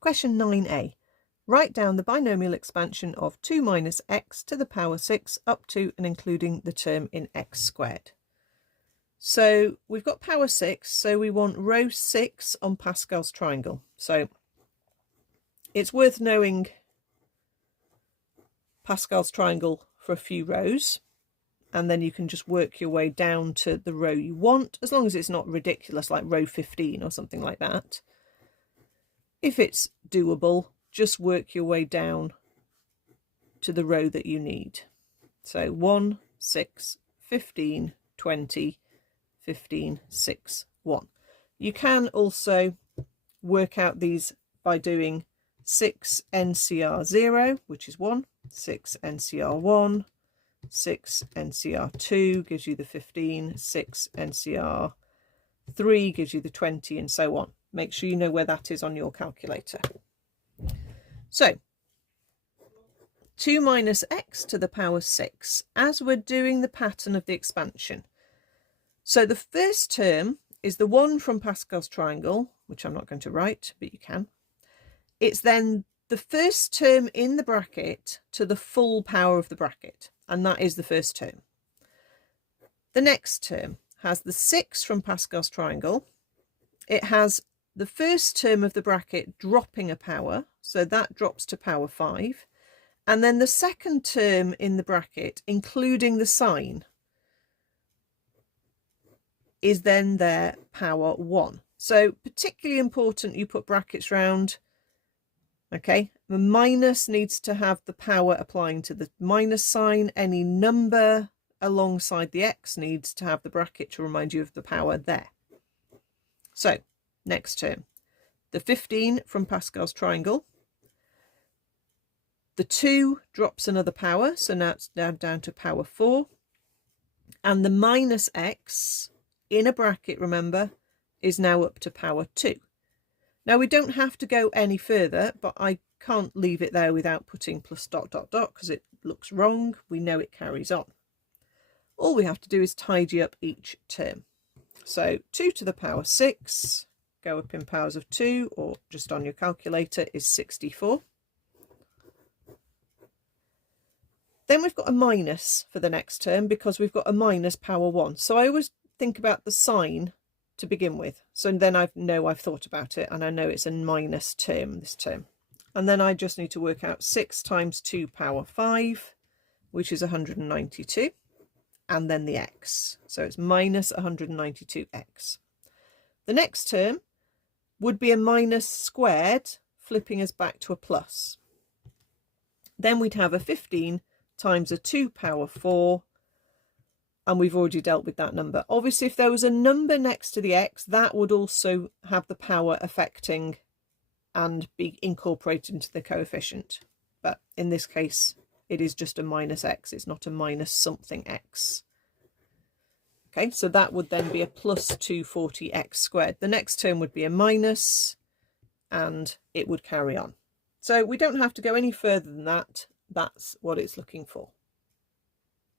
Question 9a. Write down the binomial expansion of 2 minus x to the power 6 up to and including the term in x squared. So we've got power 6, so we want row 6 on Pascal's triangle. So it's worth knowing Pascal's triangle for a few rows, and then you can just work your way down to the row you want, as long as it's not ridiculous like row 15 or something like that. If it's doable, just work your way down to the row that you need. So 1, 6, 15, 20, 15, 6, 1. You can also work out these by doing 6 NCR 0, which is 1, 6 NCR 1, 6 NCR 2 gives you the 15, 6 NCR 3 gives you the 20, and so on. Make sure you know where that is on your calculator. So 2 minus x to the power 6, as we're doing the pattern of the expansion. So the first term is the one from Pascal's triangle, which I'm not going to write, but you can. It's then the first term in the bracket to the full power of the bracket, and that is the first term. The next term has the 6 from Pascal's triangle. It has the first term of the bracket dropping a power, so that drops to power 5. And then the second term in the bracket, including the sign, is then their power 1. So particularly important you put brackets round. Okay, the minus needs to have the power applying to the minus sign. Any number alongside the x needs to have the bracket to remind you of the power there. So next term, the 15 from Pascal's triangle. The 2 drops another power, so now it's down to power 4. And the minus x in a bracket, remember, is now up to power 2. Now we don't have to go any further, but I can't leave it there without putting plus dot dot dot because it looks wrong. We know it carries on. All we have to do is tidy up each term. So 2 to the power 6, go up in powers of 2, or just on your calculator, is 64. Then we've got a minus for the next term because we've got a minus power 1. So I always think about the sign to begin with. So then I know I've thought about it and I know it's a minus term this term. And then I just need to work out 6 times 2 power 5, which is 192. And then the x. So it's minus 192x. The next term would be a minus squared, flipping us back to a plus. Then we'd have a 15 times a 2 power 4, and we've already dealt with that number. Obviously, if there was a number next to the x, that would also have the power affecting and be incorporated into the coefficient. But in this case, it is just a minus x. It's not a minus something x. Okay, so that would then be a plus 240x squared. The next term would be a minus, and it would carry on. So we don't have to go any further than that. That's what it's looking for.